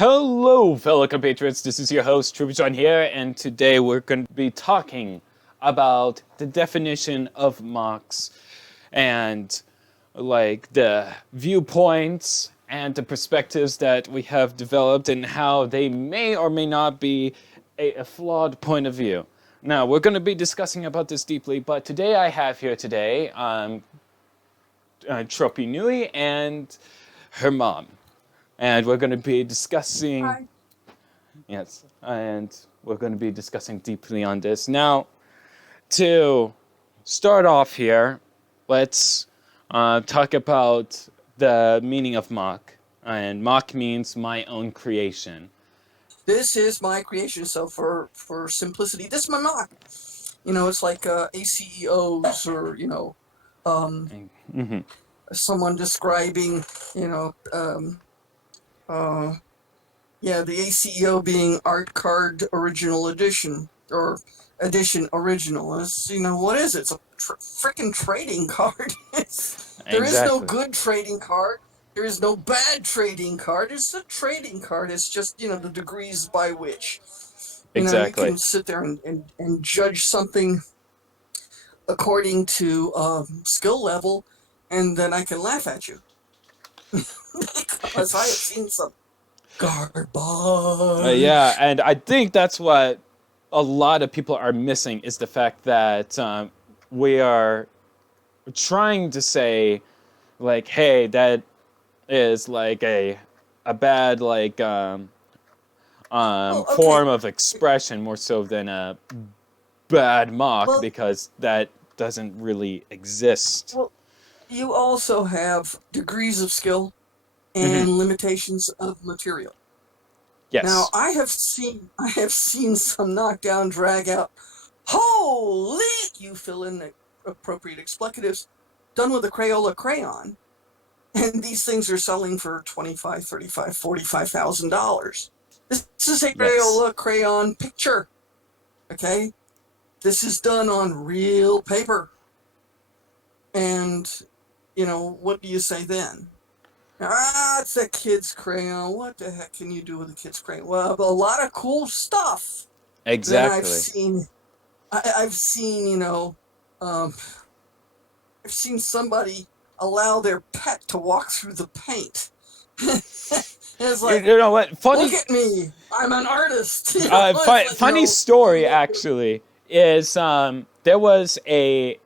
Hello, fellow compatriots. This is your host, Troubajohn here, and today we're going to be talking about the definition of MOCs and like the viewpoints and the perspectives that we have developed and how they may or may not be a flawed point of view. Now, we're going to be discussing about this deeply, but today I have here today Tropy Nui and her mom. And we're going to be discussing... Hi. Yes, and we're going to be discussing deeply on this. Now, to start off here, let's talk about the meaning of mock. And mock means my own creation. This is my creation, so for simplicity, this is my mock. You know, it's like ACEOs or, someone describing, the ACEO being Art Card Original Edition, or Edition Original. It's, what is it? It's a freaking trading card. There is no good trading card. There is no bad trading card. It's a trading card. It's just, the degrees by which. You can sit there and judge something according to skill level, and then I can laugh at you. Because I have seen some garbage. Yeah, and I think that's what a lot of people are missing is the fact that we are trying to say, like, hey, that is like a bad form of expression more so than a bad mock, because that doesn't really exist. Well, you also have degrees of skill and limitations of material. Yes. Now, I have seen some knockdown, drag out. Holy! You fill in the appropriate expletives, done with a Crayola crayon, and these things are selling for $25,000, $35,000, $45,000. This is a Crayola crayon picture. Okay, this is done on real paper, and what do you say then? It's a kid's crayon. What the heck can you do with a kid's crayon? Well, a lot of cool stuff. Exactly. I've seen, I've seen somebody allow their pet to walk through the paint. It's like, you know what? Funny. Look at me. I'm an artist. Funny story, actually, is there was a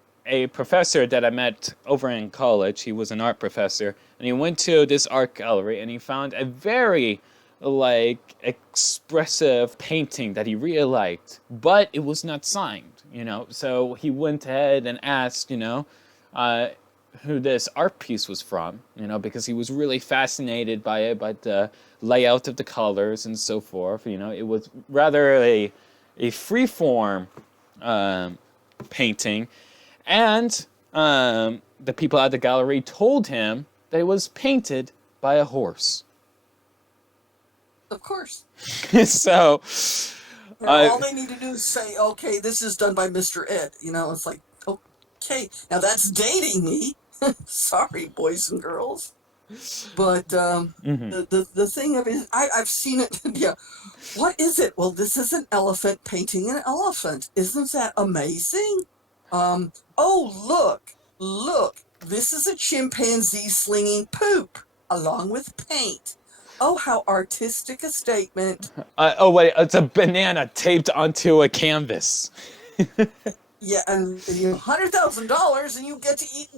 professor that I met over in college. He was an art professor, and he went to this art gallery, and he found a very, expressive painting that he really liked, but it was not signed, So he went ahead and asked, who this art piece was from, because he was really fascinated by it, by the layout of the colors and so forth. It was rather a free-form painting. And the people at the gallery told him that it was painted by a horse. Of course. So... all they need to do is say, okay, this is done by Mr. Ed. It's like, okay, now that's dating me. Sorry, boys and girls. But the thing of it, I've seen it. Yeah. What is it? Well, this is an elephant painting an elephant. Isn't that amazing? Oh, look, this is a chimpanzee slinging poop along with paint. Oh, how artistic a statement. Wait, it's a banana taped onto a canvas. Yeah, and $100,000 and you get to eat,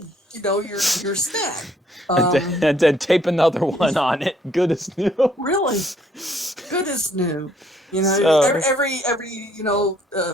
your snack. And then tape another one on it. Good as new. Really? Good as new. Every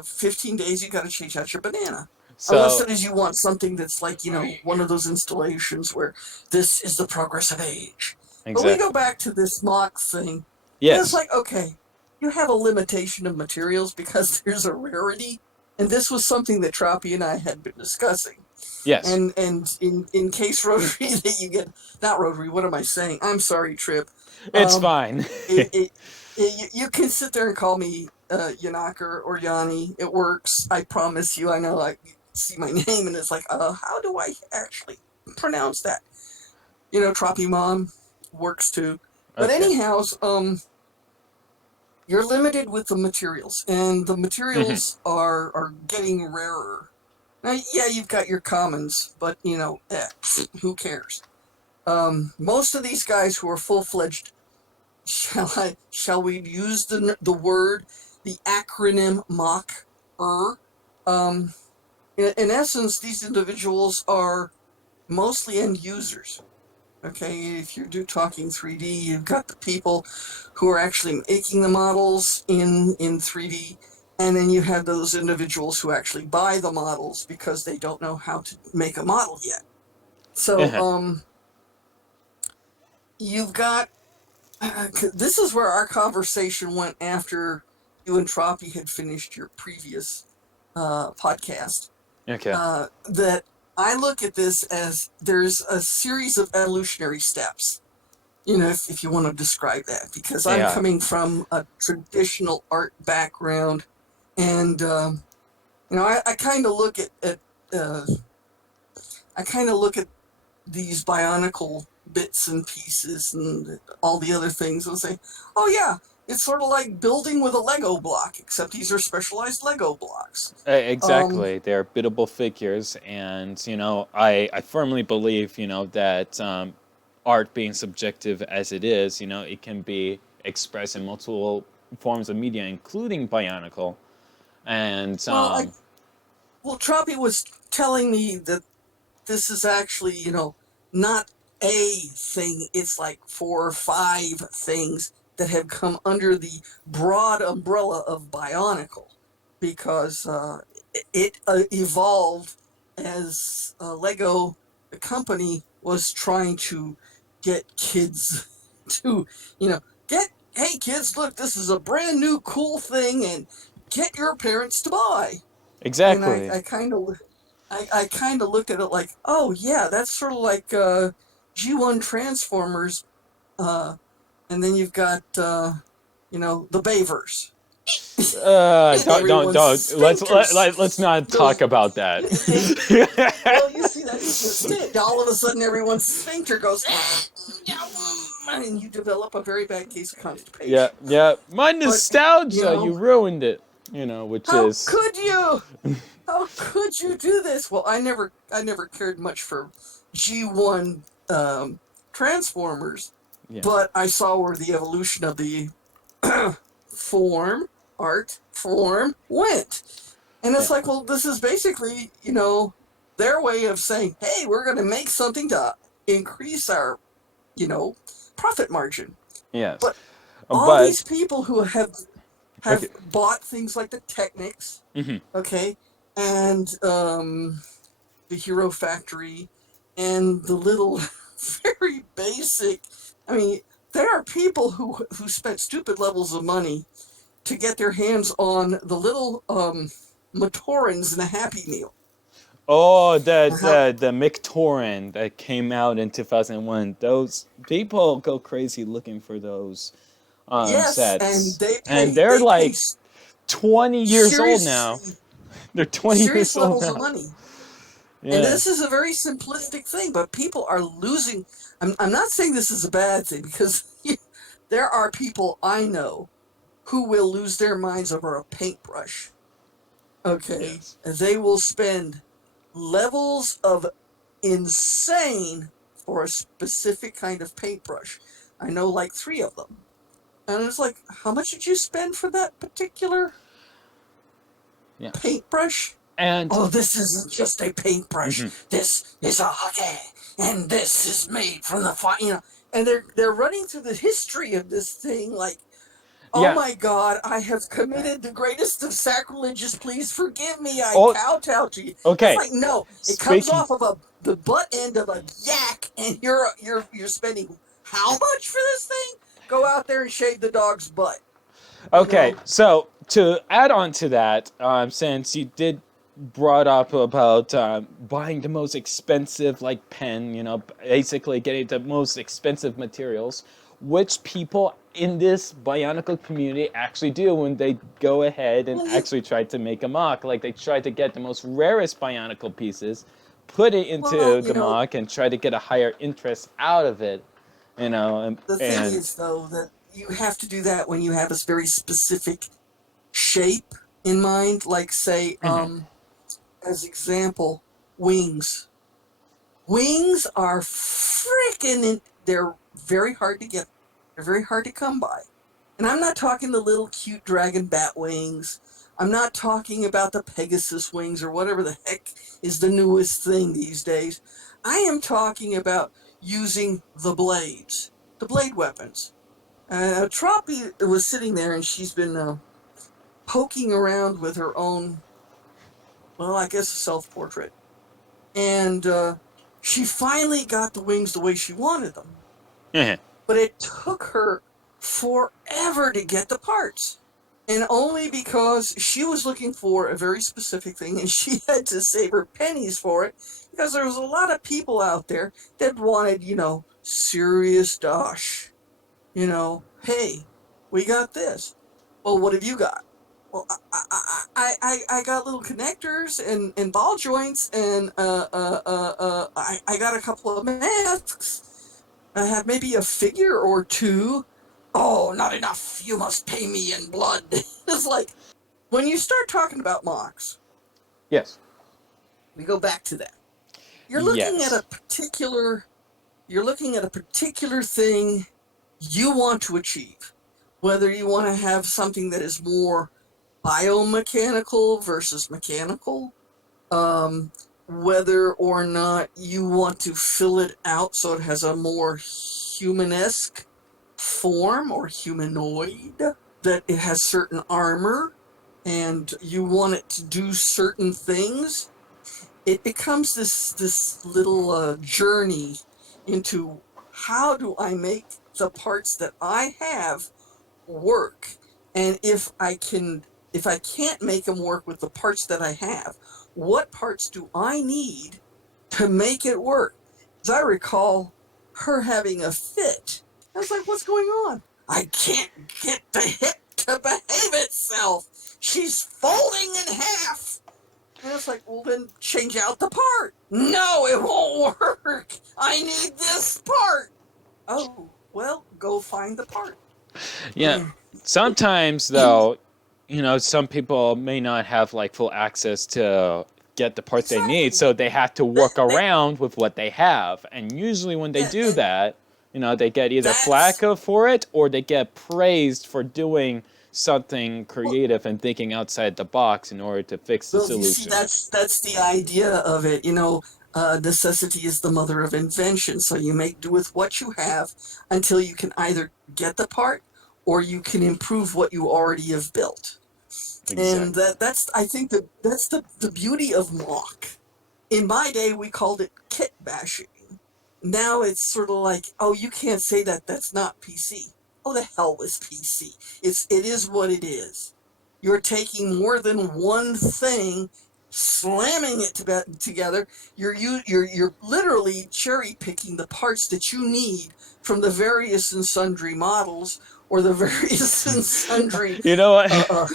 15 days you got to change out your banana. Unless it is you want something that's like, one of those installations where this is the progress of age. Exactly. But we go back to this mock thing. Yes. It's like, okay, you have a limitation of materials because there's a rarity. And this was something that Troppy and I had been discussing. Yes. And in case Rotary that you get, not Rotary, what am I saying? I'm sorry, Trip. It's fine. You can sit there and call me Yanaker or Yanni. It works. I promise you. I know I see my name and it's like, how do I actually pronounce that? Troppy Mom works too. But anyhow, you're limited with the materials, and the Hmm. materials are getting rarer. Now, yeah, you've got your commons, but who cares? Most of these guys who are full-fledged, shall we use the word, the acronym MOC? Um, in essence, these individuals are mostly end users. Okay, if you're talking 3D, you've got the people who are actually making the models in 3D, and then you have those individuals who actually buy the models because they don't know how to make a model yet. So Uh-huh. you've got this is where our conversation went after you and Troppy had finished your previous podcast. Okay. That I look at this as there's a series of evolutionary steps, if you want to describe that, because I'm Yeah. coming from a traditional art background, and I kind of look at uh, I kind of look at these Bionicle bits and pieces and all the other things and say, oh yeah, it's sort of like building with a Lego block, except these are specialized Lego blocks. Exactly. They're biddable figures, and I firmly believe that art being subjective as it is, it can be expressed in multiple forms of media, including Bionicle, and Well, Troppy was telling me that this is actually, not a thing. It's like 4 or 5 things that have come under the broad umbrella of Bionicle, because it evolved as Lego, the company, was trying to get kids to, get, hey kids, look, this is a brand new cool thing, and get your parents to buy. And exactly. I kind of look at it like, oh yeah, that's sort of like G1 Transformers, uh, and then you've got the Bayverse. Everyone's Don't let's sphincters not talk goes. about that. Well, you see, that's just it. All of a sudden, everyone's sphincter goes, and you develop a very bad case of Yeah, constipation. yeah. My But nostalgia, you ruined it. Which how is could you? How could you do this? Well, I never cared much for G1 Transformers, yeah, but I saw where the evolution of the art form went. And yeah, it's like, well, this is basically, their way of saying, hey, we're going to make something to increase our, you know, profit margin. yes. But all these But people who have okay. have bought things like the Technics, Hmm. okay, and the Hero Factory, and the little very basic. I mean, there are people who spent stupid levels of money to get their hands on the little Matorins in a Happy Meal. Oh, Uh-huh. the Mictoran that came out in 2001. Those people go crazy looking for those Yes, and sets, and they're they pay like 20 years old now. serious They're 20 serious years old levels of now. money. And Yeah. this is a very simplistic thing, but people are losing. I'm not saying this is a bad thing, because there are people I know who will lose their minds over a paintbrush. Okay, Yes. they will spend levels of insane for a specific kind of paintbrush. I know like 3 of them. And it's like, how much did you spend for that particular Yeah. paintbrush? And Oh, this isn't just a paintbrush. mhm. This is a hockey, and this is made from the And they're running through the history of this thing like, oh Yeah. my God, I have committed the greatest of sacrileges. Please forgive me. I Oh, kowtow to you. It's okay. like, no, it comes Speaking. off of the butt end of a yak, and you're spending how much for this thing? Go out there and shave the dog's butt. You Okay, know, so to add on to that, since you did brought up about buying the most expensive like pen, basically getting the most expensive materials, which people in this Bionicle community actually do when they go ahead and well, actually try to make a mock. Like they try to get the most rarest Bionicle pieces, put it well, into the mock, and try to get a higher interest out of it. And the thing and is though that you have to do that when you have a very specific shape in mind. Like, say, Hmm. as example, wings. Wings are they're very hard to get. They're very hard to come by. And I'm not talking the little cute dragon bat wings. I'm not talking about the Pegasus wings or whatever the heck is the newest thing these days. I am talking about using the blades, the blade weapons. Troppy was sitting there and she's been poking around with her own, well, I guess a self-portrait. And she finally got the wings the way she wanted them. Hmm. But it took her forever to get the parts. And only because she was looking for a very specific thing and she had to save her pennies for it, because there was a lot of people out there that wanted, serious dosh. Hey, we got this. Well, what have you got? Well, I got little connectors and ball joints, and I got a couple of masks. I have maybe a figure or two. Oh, not enough. You must pay me in blood. It's like, when you start talking about MOCs, Yes. we go back to that. You're looking at Yes. a particular you're looking at a particular thing you want to achieve. Whether you want to have something that is more biomechanical versus mechanical, whether or not you want to fill it out so it has a more humanesque form or humanoid, that it has certain armor and you want it to do certain things, it becomes this little journey into, how do I make the parts that I have work? And if I can't make them work with the parts that I have, what parts do I need to make it work? As I recall her having a fit. I was like, what's going on? I can't get the hip to behave itself. She's folding in half. And it's like, well, then change out the part. No, it won't work. I need this part. Oh, well, go find the part. Yeah. Sometimes though, some people may not have like full access to get the parts they need, Exactly. so they have to work around with what they have. And usually when they Yeah, do and that, they get either that's, flack for it or they get praised for doing something well, creative and thinking outside the box in order to fix the you see, solution. that's the idea of it. Necessity is the mother of invention. So you make do with what you have until you can either get the part or you can improve what you already have built. And Exactly. that's I think that's the beauty of mock. In my day, we called it kit bashing. Now it's sort of like, oh, you can't say that. That's not PC. Oh, the hell with PC. It is what it is. You're taking more than one thing, slamming it together. You're literally cherry picking the parts that you need from the various and sundry models or the various and sundry You know what? uh, uh,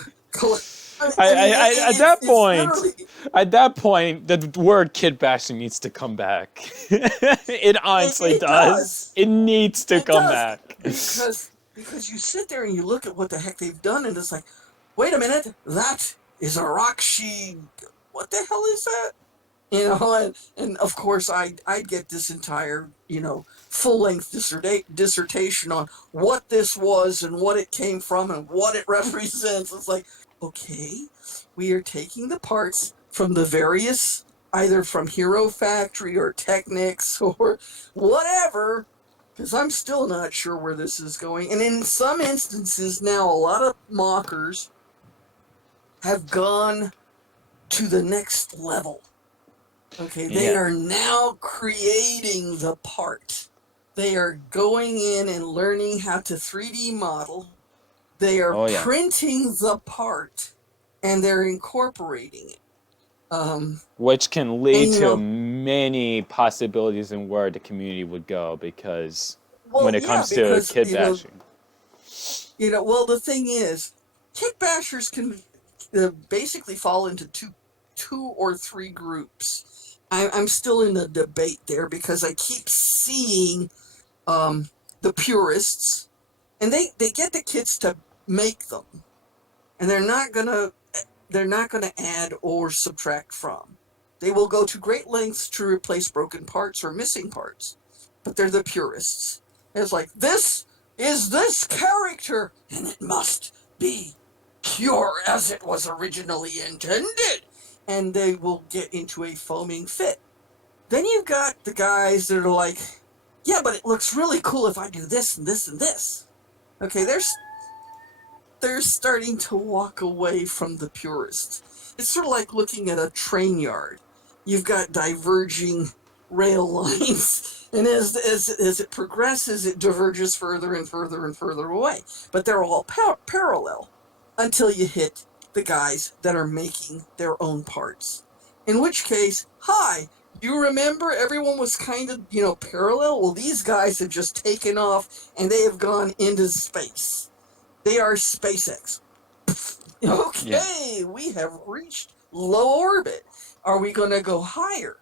I, I mean, I, I, at that it's point, literally, the word kid bashing needs to come back. It honestly it does. does. It needs to It come does, back. because you sit there and you look at what the heck they've done, and it's like, wait a minute, that is a Rockshi. What the hell is that? And of course I'd get this entire full length dissertation on what this was and what it came from and what it represents. It's like, okay, we are taking the parts from the various, either from Hero Factory or Technics or whatever, because I'm still not sure where this is going. And in some instances now, a lot of mockers have gone to the next level. Okay, they Yeah. are now creating the part. They are going in and learning how to 3D model. They are Oh yeah. printing the part and they're incorporating it. Which can And lead to many possibilities in where the community would go because when well, it yeah, comes to because kid bashing. well, the thing is, kick bashers can basically fall into two or three groups. I'm still in the debate there because I keep seeing the purists And they get the kids to make them, and they're not gonna add or subtract from. They will go to great lengths to replace broken parts or missing parts, but they're the purists. It's like, this is this character, and it must be pure as it was originally intended. And they will get into a foaming fit. Then you've got the guys that are like, yeah, but it looks really cool if I do this and this and this. Okay, they're starting to walk away from the purists. It's sort of like looking at a train yard. You've got diverging rail lines, and as it progresses, it diverges further and further and further away. But they're all parallel until you hit the guys that are making their own parts. In which case, hi, you remember everyone was kind of, parallel? Well, these guys have just taken off and they have gone into space. They are SpaceX. Okay, we have reached low orbit. Are we going to go higher?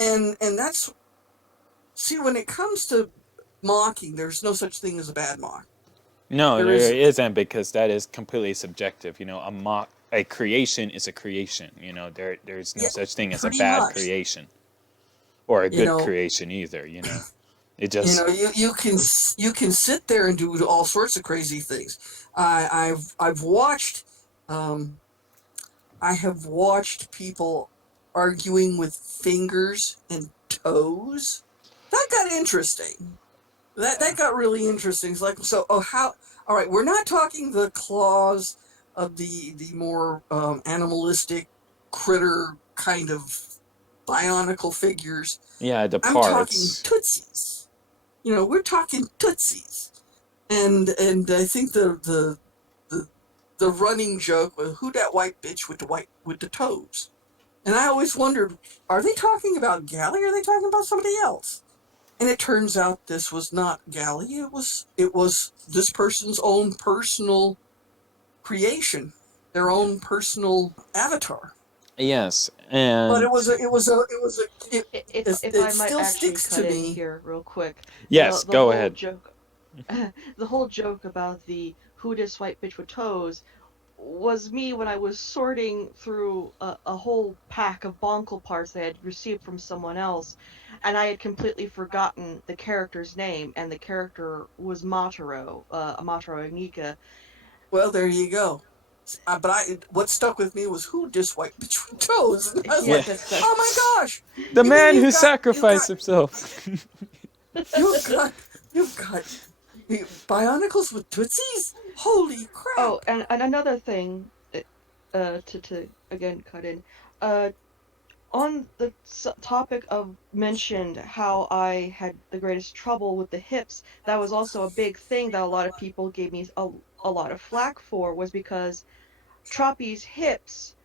And that's, see, when it comes to mocking, there's no such thing as a bad mock. No, there isn't, because that is completely subjective. A creation is a creation. There's no such thing as a bad creation, or a good creation either. It just you can sit there and do all sorts of crazy things. I've watched I have watched people arguing with fingers and toes. That got interesting. That got really interesting. It's like, so, all right, we're not talking the claws of the more animalistic critter kind of Bionicle figures. Yeah, the I'm parts. talking Tootsies. We're talking Tootsies. And I think the running joke was, who that white bitch with the toes? And I always wondered, are they talking about Galley or are they talking about somebody else? And it turns out this was not Galley. It was this person's own personal creation, their own personal avatar. Yes, and but If I might actually cut in here real quick. Yes, the go whole ahead. Joke, the whole joke about the who this white bitch with toes was me when I was sorting through a whole pack of Bionicle parts I had received from someone else, and I had completely forgotten the character's name, and the character was Mataro Ignika. Well, there you go. But what stuck with me was, who this white bitch with toes? And I was Yes, like, oh my gosh! The man who sacrificed himself. You've got Bionicles with Tootsies? Holy crap! Oh, and another thing, to again cut in, on the topic of mentioned how I had the greatest trouble with the hips, that was also a big thing that a lot of people gave me a lot of flack for, was because Troppy's hips,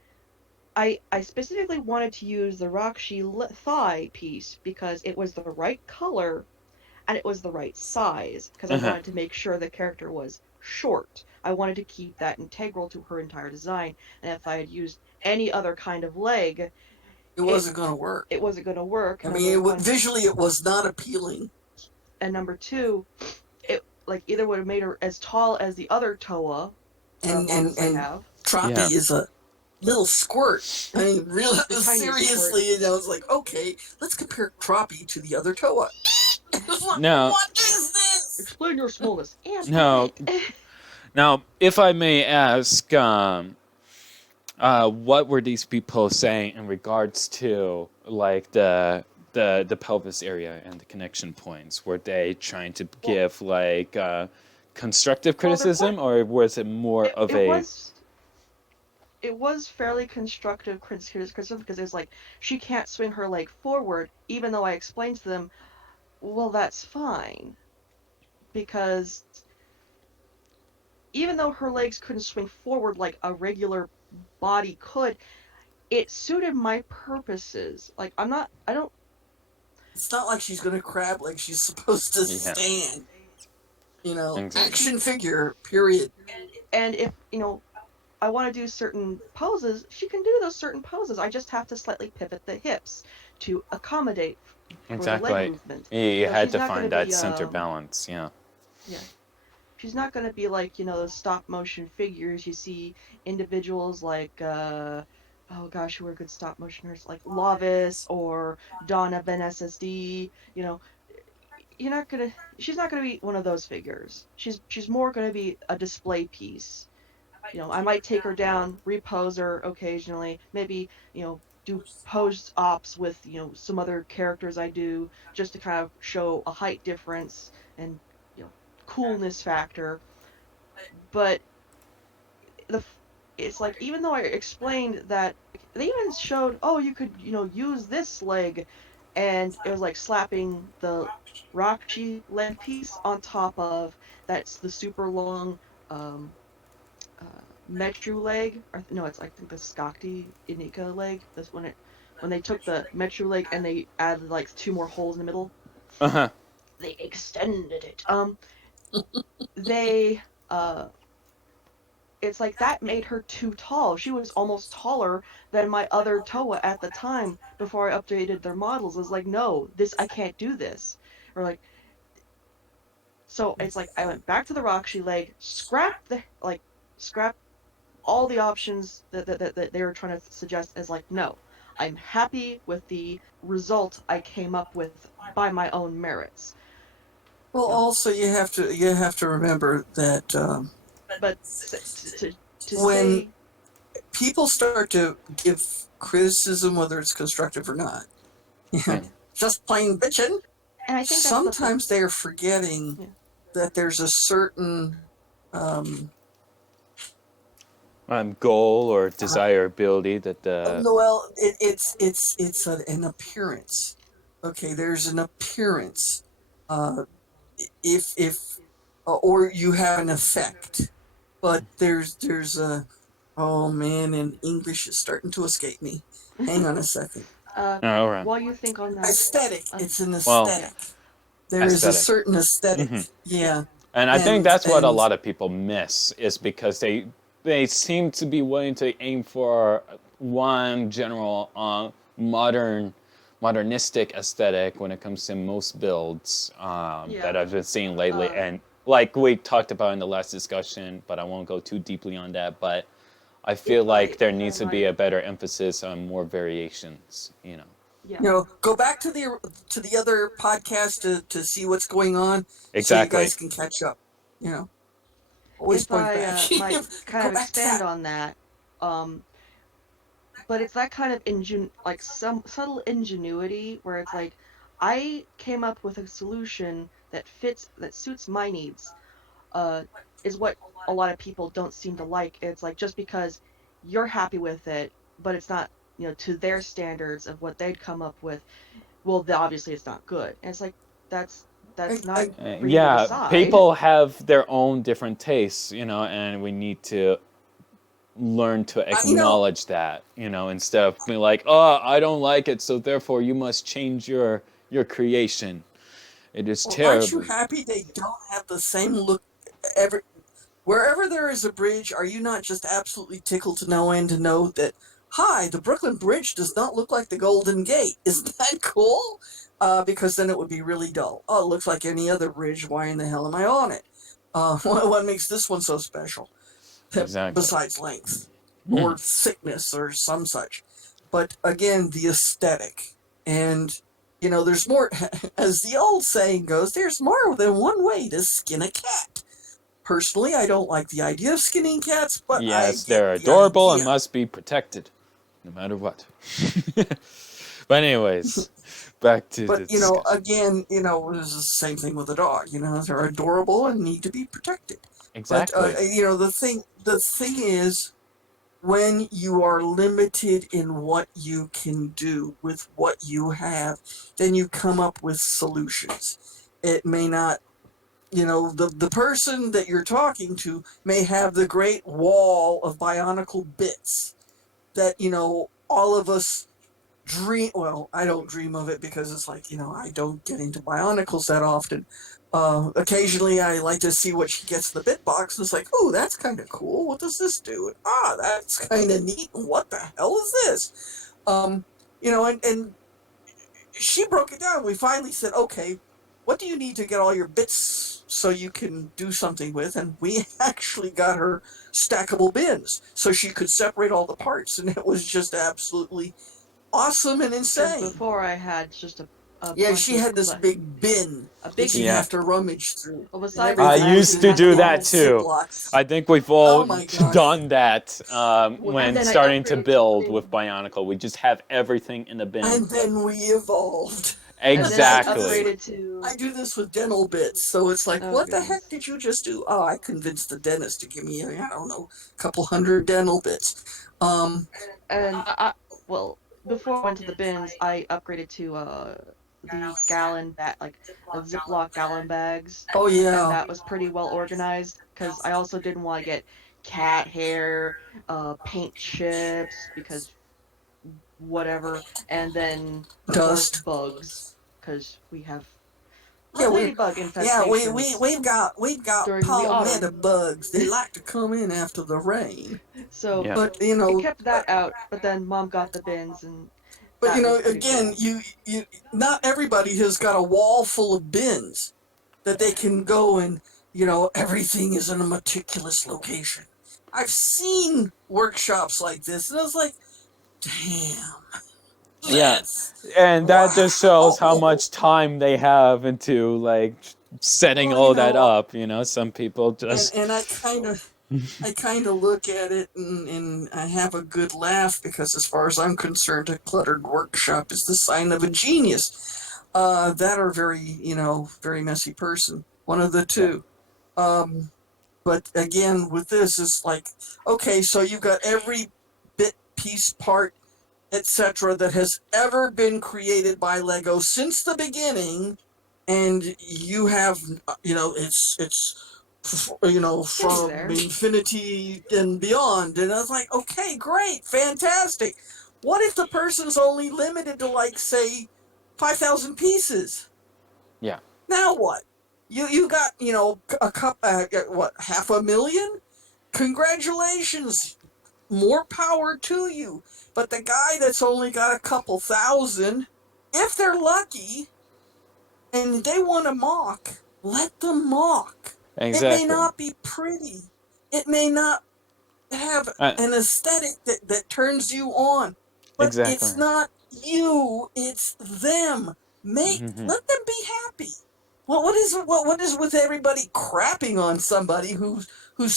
I specifically wanted to use the Rakshi thigh piece because it was the right color and it was the right size, because I wanted to make sure the character was short. I wanted to keep that integral to her entire design, and if I had used any other kind of leg, it wasn't going to work. It wasn't going to work. I mean, visually it was not appealing. And number two, it either would have made her as tall as the other Toa, and Troppy is a little squirt. I mean, really, seriously, I was like, okay, let's compare Troppy to the other Toa. No. What is this? Explain your smallness. No. Now, if I may ask, what were these people saying in regards to like the pelvis area and the connection points? Were they trying to give like constructive criticism, or was it more of It was fairly constructive criticism, because it's like, she can't swing her leg forward, even though I explained to them, well, that's fine, because even though her legs couldn't swing forward like a regular body could, it suited my purposes. Like, It's not like she's gonna crab like she's supposed to stand. Exactly. Action figure, period. And if, I want to do certain poses, she can do those certain poses. I just have to slightly pivot the hips to accommodate for the leg movement. You had to find that center balance, yeah. Yeah. she's not going to be like, those stop motion figures you see individuals like oh gosh, who are good stop motioners like Lavis or Donna Ben SSD, you're not going to she's not going to be one of those figures. She's more going to be a display piece. I might take her down, repose her occasionally, maybe, do pose ops with, some other characters I do just to kind of show a height difference and, coolness factor. But the it's like, even though I explained that, they even showed, oh, you could, use this leg, and it was like slapping the Rakshi leg piece on top of that's the super long uh, Metru leg, or no, it's I think the Skakti Inika leg. That's when they took the Metru leg and they added like 2 more holes in the middle. Uh-huh. They extended it. They it's like that made her too tall. She was almost taller than my other Toa at the time before I updated their models. I was like, no, I can't do this. Or like, so it's like I went back to the Rakshi leg, scrap all the options that they were trying to suggest, as like, no, I'm happy with the result I came up with by my own merits. Well, also you have to remember that But to when say, people start to give criticism, whether it's constructive or not, Yeah. just plain bitching, and I think that's sometimes they're forgetting Yeah. that there's a certain Goal or desirability that the well, it's an appearance. Okay, there's an appearance. If or you have an effect, but there's a oh man, and English is starting to escape me. Hang on a second. all right. While you think on that, Aesthetic. It's an Well, aesthetic. There is a aesthetic. certain aesthetic. Mhm. Yeah. And I think that's what a and lot of people miss, is because they seem to be willing to aim for one general modernistic aesthetic when it comes to most builds Yeah. that I've been seeing lately. And like we talked about in the last discussion, but I won't go too deeply on that. But I feel like there needs to be a better emphasis on more variations, Yeah. go back to the other podcast to see what's going on, so you Exactly. guys can catch up. Always If point I back. might kind Go of back to expand that. on that, but it's that kind of like some subtle ingenuity where it's like, I came up with a solution that suits my needs, is what a lot of people don't seem to like. It's like, just because you're happy with it, but it's not, to their standards of what they'd come up with, well, obviously it's not good. And it's like, that's not for you to Yeah, decide. people have their own different tastes, and we need to learn to acknowledge that, instead of being like, oh, I don't like it, so therefore you must change your creation. It is Well, aren't you terrible. happy they don't have the same look every wherever there is a bridge? Are you not just absolutely tickled to no end to know that, hi, the Brooklyn Bridge does not look like the Golden Gate? Isn't that cool? Because then it would be really dull. Oh, it looks like any other bridge. Why in the hell am I on it? What makes this one so special? Exactly. Besides length or thickness or some such. But again, the aesthetic. And, there's more, as the old saying goes, there's more than one way to skin a cat. Personally, I don't like the idea of skinning cats, but I Yes, get they're the adorable and idea. must be protected, no matter what. But anyways, back to the But, discussion. again, it's the same thing with a dog. They're adorable and need to be protected. Exactly. But, the thing is, when you are limited in what you can do with what you have, then you come up with solutions. It may not, the person that you're talking to may have the great wall of Bionicle bits that, all of us dream. Well, I don't dream of it because it's like, I don't get into Bionicles that often. Occasionally I like to see what she gets in the bit box, and it's like, oh, that's kind of cool. What does this do? That's kind of neat. What the hell is this? And she broke it down. We finally said, okay, what do you need to get all your bits so you can do something with? And we actually got her stackable bins so she could separate all the parts, and it was just absolutely awesome and Because insane. before I had just a Yeah, bunch she of had this big bin a that big she'd Yeah. have to rummage through. Well, And besides I everything that, was used in to had do the little that old too. Ziplocs. I think we've Oh all my gosh. done that and when then I starting to upgraded to build with putting Bionicle. We just have everything in a bin. And then we evolved. and then I I do this Exactly. with upgraded to I do this with dental bits, so it's like, oh what the heck goodness. did you just do? Oh, I convinced the dentist to give me, I don't know, a couple hundred dental bits. And well, before I went to the bins, I upgraded to the gallon bag, like the Ziploc gallon bags, Oh and yeah, that was pretty well organized because I also didn't want to get cat hair, paint chips because whatever, and then of course dust. bugs because we have Yeah, ladybug we've got during the palmetto autumn. bugs. They like to come in after the rain. So Yeah. But it kept that out, but then mom got the bins and but that was pretty again, cool. you not everybody has got a wall full of bins that they can go and everything is in a meticulous location. I've seen workshops like this, and I was like, damn, Yeah. that's And that just shows how wow. much time they have into like setting Well, all that up. Some people and just. and I kind of look at it, and I have a good laugh, because as far as I'm concerned, a cluttered workshop is the sign of a genius. That or very messy person. One of the Yeah. two. Um, but again, with this, it's like, okay, so you've got every bit, piece, part, etc., that has ever been created by Lego since the beginning, and you have, it's Getting from there. infinity and beyond. And I was like, okay, great, fantastic. What if the person's only limited to, like, say, 5,000 pieces? Yeah. Now what? You got, a cup, what, 500,000? Congratulations, more power to you. But the guy that's only got a couple thousand, if they're lucky and they want to mock, let them mock. It may Exactly. not be pretty. It may not have Uh, an aesthetic that turns you on. But exactly. it's not you, it's them. Hmm. Let them be happy. What is with everybody crapping on somebody who's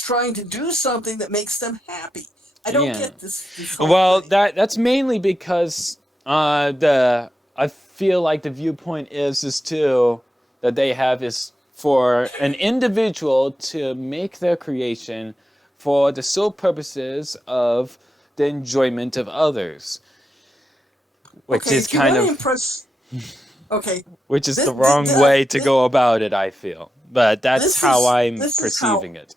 trying to do something that makes them happy? I don't Yeah. get this whole Well, thing. that's mainly because the I feel like the viewpoint is too that they have is for an individual to make their creation for the sole purposes of the enjoyment of others, which Okay, is if you kind want to of impress, okay, which is this the wrong way to this go about it. I feel, but that's this how is I'm this is how perceiving it.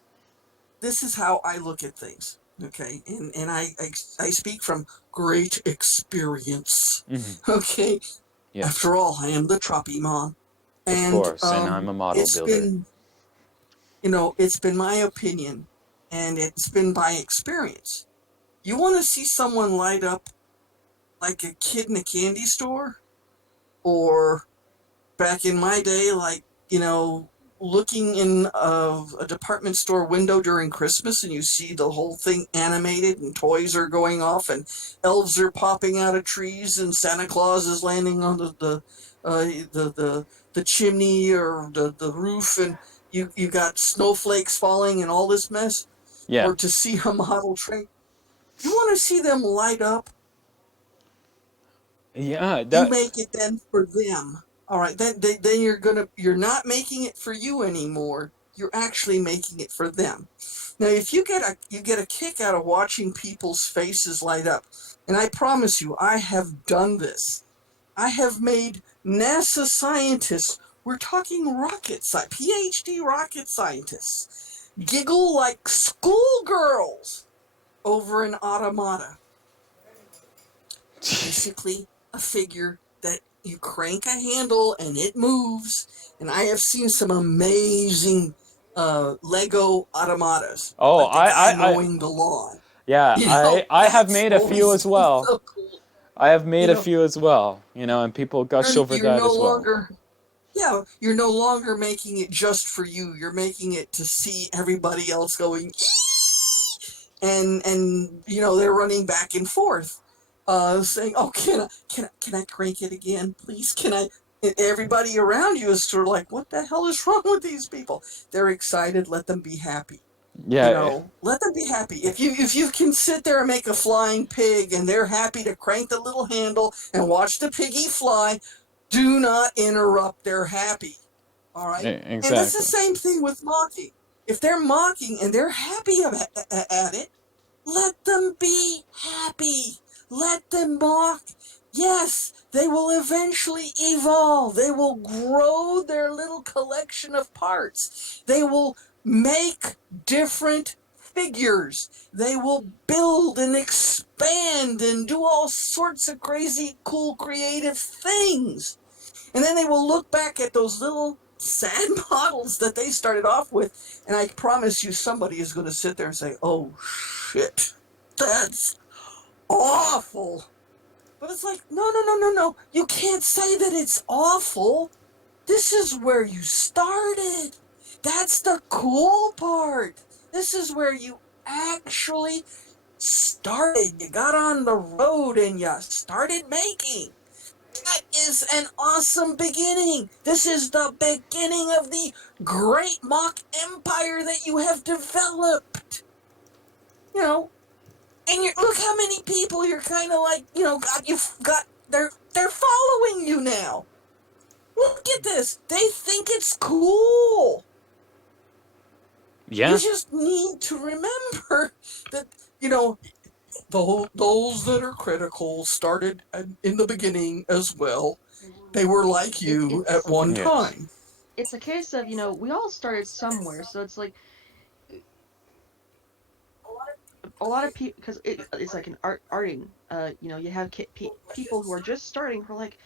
this is how I look at things. Okay, and I speak from great experience. Hmm. Okay, Yes, after all, I am the Troppy Mom, of and course, and I'm a model it's builder. been it's been my opinion, and it's been by experience. You want to see someone light up like a kid in a candy store, or back in my day, like, looking in a department store window during Christmas, and you see the whole thing animated and toys are going off and elves are popping out of trees and Santa Claus is landing on the chimney or the roof, and you got snowflakes falling and all this mess, Yeah, or to see a model train. You want to see them light up, yeah, you that make it then for them. All right, then you're not making it for you anymore. You're actually making it for them. Now, if you get a kick out of watching people's faces light up, and I promise you, I have done this. I have made NASA scientists. We're talking PhD rocket scientists, giggle like schoolgirls over an automata. Basically, a figure that you crank a handle and it moves. And I have seen some amazing Lego automatas, Oh, like the guy mowing the lawn. yeah, I have That's made a few always as been well. so cool. I have made You a know, few as well, and people gush over you're that no as well. longer Yeah, you're no longer making it just for you. You're making it to see everybody else going, "Eee!" and they're running back and forth, saying, "Oh, can I crank it again, please? Can I?" And everybody around you is sort of like, "What the hell is wrong with these people?" They're excited. Let them be happy. Yeah, Let them be happy. If you can sit there and make a flying pig and they're happy to crank the little handle and watch the piggy fly, do not interrupt their happy. All right? And that's the exactly. same thing with mocking. If they're mocking and they're happy at it, let them be happy. Let them mock. Yes, they will eventually evolve. They will grow their little collection of parts. They will make different figures. They will build and expand and do all sorts of crazy, cool, creative things. And then they will look back at those little sad models that they started off with, and I promise you somebody is going to sit there and say, "Oh shit, that's awful." But it's like, no, no, no, no, no. You can't say that it's awful. This is where you started. That's the cool part. This is where you actually started. You got on the road and you started making. That is an awesome beginning. This is the beginning of the great mock empire that you have developed. You know, and look how many people you're kind of like, God, you've got, they're following you now. Look at this. They think it's cool. Yeah. You just need to remember that, those that are critical started in the beginning as well. They were like It's you at it's one Yes. time. it's a case of, we all started somewhere, so it's like a lot of people, because it's like an arting. You have people who are just starting who are like,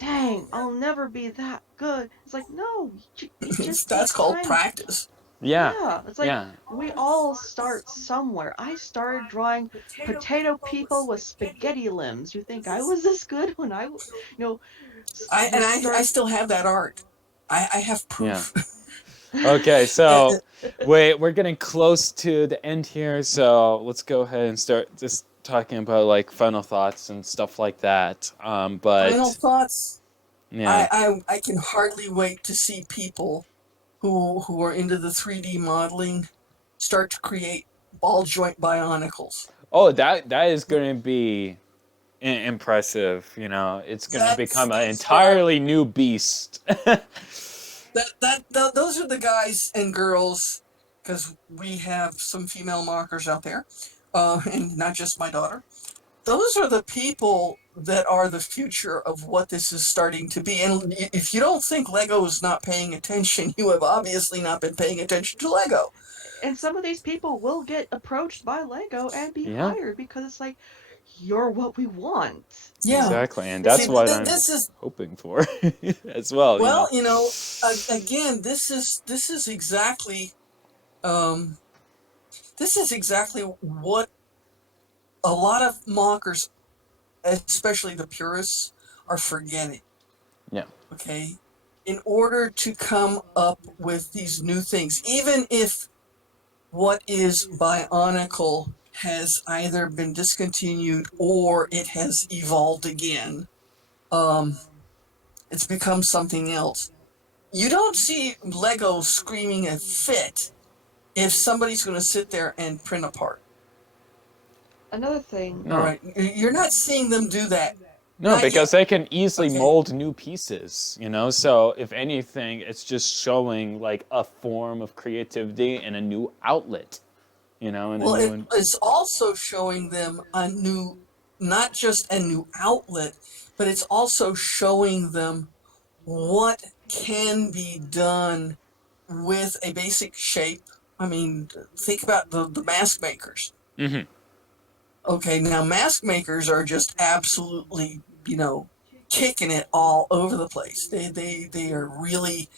dang, I'll never be that good. It's like, no, it just That's takes called time. practice. Yeah. Yeah, it's like Yeah. we all start somewhere. I started drawing potato people with spaghetti limbs. You think I was this good when know, I started. still have that art. I have Yeah. proof. Okay, Uh, so we're getting close to the end here, so let's go ahead and start just talking about like final thoughts and stuff like that. Final But thoughts. yeah. I can hardly wait to see people who are into the 3D modeling start to create ball joint bionicles. Oh, that is going to be impressive. You know, it's going to become an That's what I entirely new beast. those are the guys and girls, because we have some female mockers out there, and not just my daughter. Those are the people that are the future of what this is starting to be. And if you don't think Lego is not paying attention, you have obviously not been paying attention to Lego. And some of these people will get approached by Lego and be Yeah, hired because it's like, you're what we want. Yeah. exactly, and This See, that's is what I'm this is hoping for as well. You know. well, again, this is exactly um, this is exactly what a lot of mockers, especially the purists, are forgetting. Yeah. Okay, in order to come up with these new things, even if what is Bionicle has either been discontinued or it has evolved again, um, it's become something else. You don't see Lego screaming a fit if somebody's going to sit there and print a part. another thing. All No. right, you're not seeing them do that. No, Not because yet. they can easily Okay. mold new pieces, you know? So, if anything, it's just showing like a form of creativity and a new outlet, you know, and a Well, new it is also showing them a new, not just a new outlet, but it's also showing them what can be done with a basic shape. I mean, think about the mask makers. Mhm. Okay, now mask makers are just absolutely, kicking it all over the place. They are really,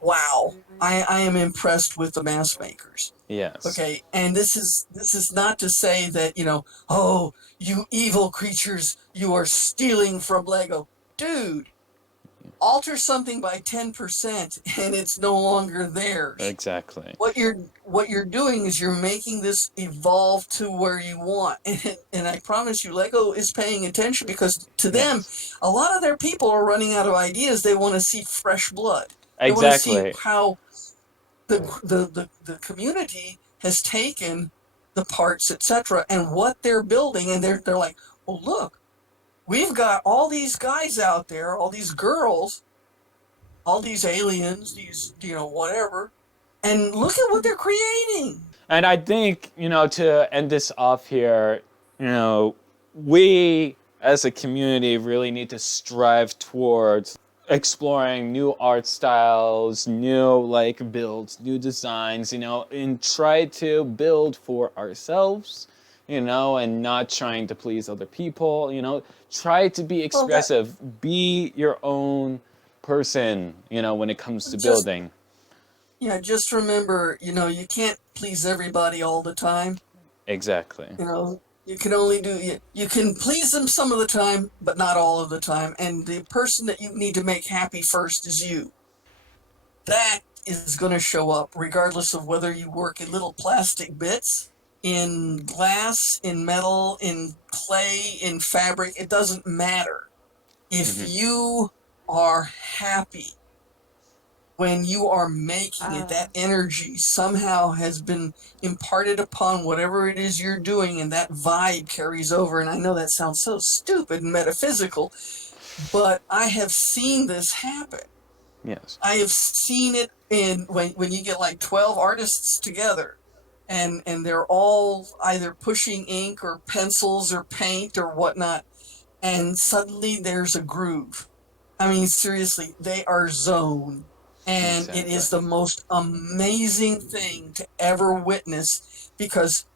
wow. I am impressed with the mask makers. Yes. Okay, and this is not to say that, oh, you evil creatures, you are stealing from Lego. Dude, alter something by 10% and it's no longer theirs. Exactly. What you're doing is you're making this evolve to where you want, and I promise you, Lego is paying attention, because to them, Yes. a lot of their people are running out of ideas. They want to see fresh blood. They want to see Exactly. how the community has taken the parts, etc., and what they're building, and they're like, well, look, we've got all these guys out there, all these girls, all these aliens, these, whatever, and look at what they're creating. And I think, to end this off here, we as a community really need to strive towards exploring new art styles, new builds, new designs, and try to build for ourselves, and not trying to please other people, try to be Well, expressive, be your own person, when it comes to just building. just remember, you can't please everybody all the time. Exactly. You can only you can please them some of the time, but not all of the time. And the person that you need to make happy first is you. That is going to show up regardless of whether you work in little plastic bits, in glass, in metal, in clay, in fabric. It doesn't matter. If you are happy when you are making it, that energy somehow has been imparted upon whatever it is you're doing, and that vibe carries over. And I know that sounds so stupid and metaphysical, but I have seen this happen. Yes. I have seen it in when you get like 12 artists together, and they're all either pushing ink or pencils or paint or whatnot, and suddenly there's a groove. I mean, seriously, they are zoned. And it is the Exactly. most amazing thing to ever witness, because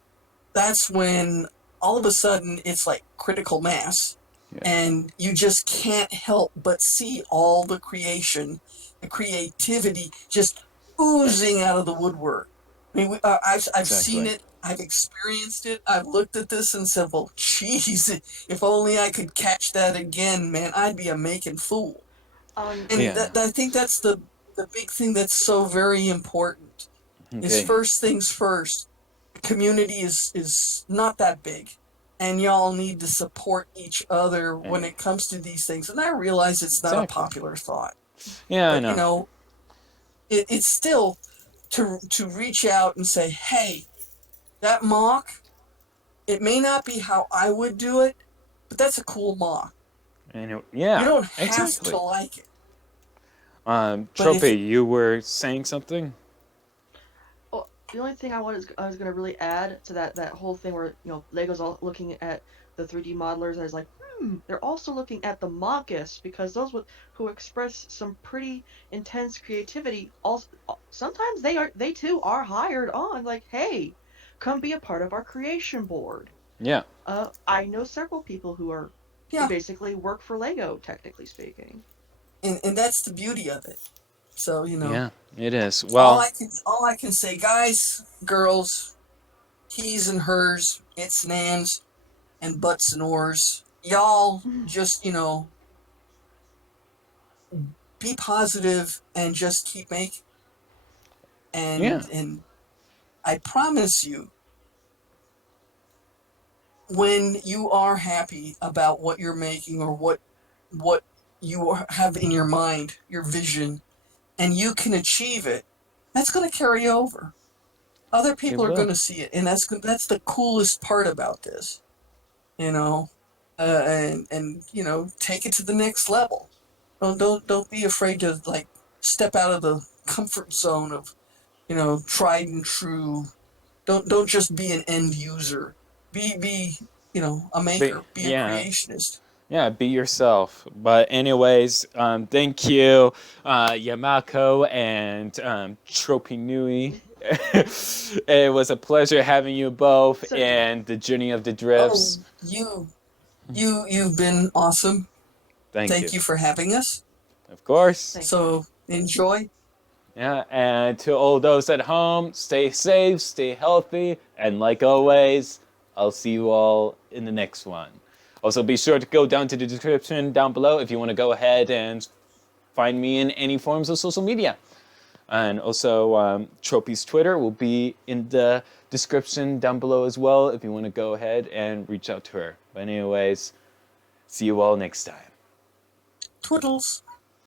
that's when all of a sudden it's like critical mass, Yeah. and you just can't help but see all the creation, the creativity just oozing out of the woodwork. I mean, I've seen Exactly. it, I've experienced it, I've looked at this and said, well, geez, if only I could catch that again, man, I'd be a making fool. And Yeah. I think that's the big thing that's so very important, is Okay. first things first. Community is not that big, and y'all need to support each other when Hey. it comes to these things. And I realize it's not a Exactly. popular thought, Yeah, I but know. it's still to reach out and say, hey, that mock, it may not be how I would do it, but that's a cool mock. You Yeah, don't have to exactly. like it, but if Trophy, you were saying something? Well, the only thing I was gonna really add to that whole thing where Lego's all looking at the 3D modelers, and I was like, they're also looking at the mockists, because who express some pretty intense creativity. Also, sometimes they too are hired on. Like, hey, come be a part of our creation board. Yeah. I know several people who yeah, basically work for Lego, technically speaking. and that's the beauty of it. So Yeah, it is. Well, all I can say, guys, girls, he's and hers, it's nans, and butts and oars. Y'all just, be positive and just keep making. yeah. And I promise you, when you are happy about what you're making, or what you have in your mind, your vision, and you can achieve it, that's going to carry over. Other It people are will. going to see it, and that's the coolest part about this. you know, and take it to the next level. Don't be afraid to like step out of the comfort zone of tried and true. Don't just be an end user. Be a maker. Be a Yeah. creationist. Yeah, be yourself. But anyways, thank you, Yamako and Trophy Nui. It was a pleasure having you both Certainly. in the journey of the Oh, drifts. you've been awesome. Thank Thank you. you for having us. Of course. Thank you. So enjoy. Yeah, and to all those at home, stay safe, stay healthy, and like always, I'll see you all in the next one. Also, be sure to go down to the description down below if you want to go ahead and find me in any forms of social media. And also, Tropy's Twitter will be in the description down below as well if you want to go ahead and reach out to her. But anyways, see you all next time. Twiddles.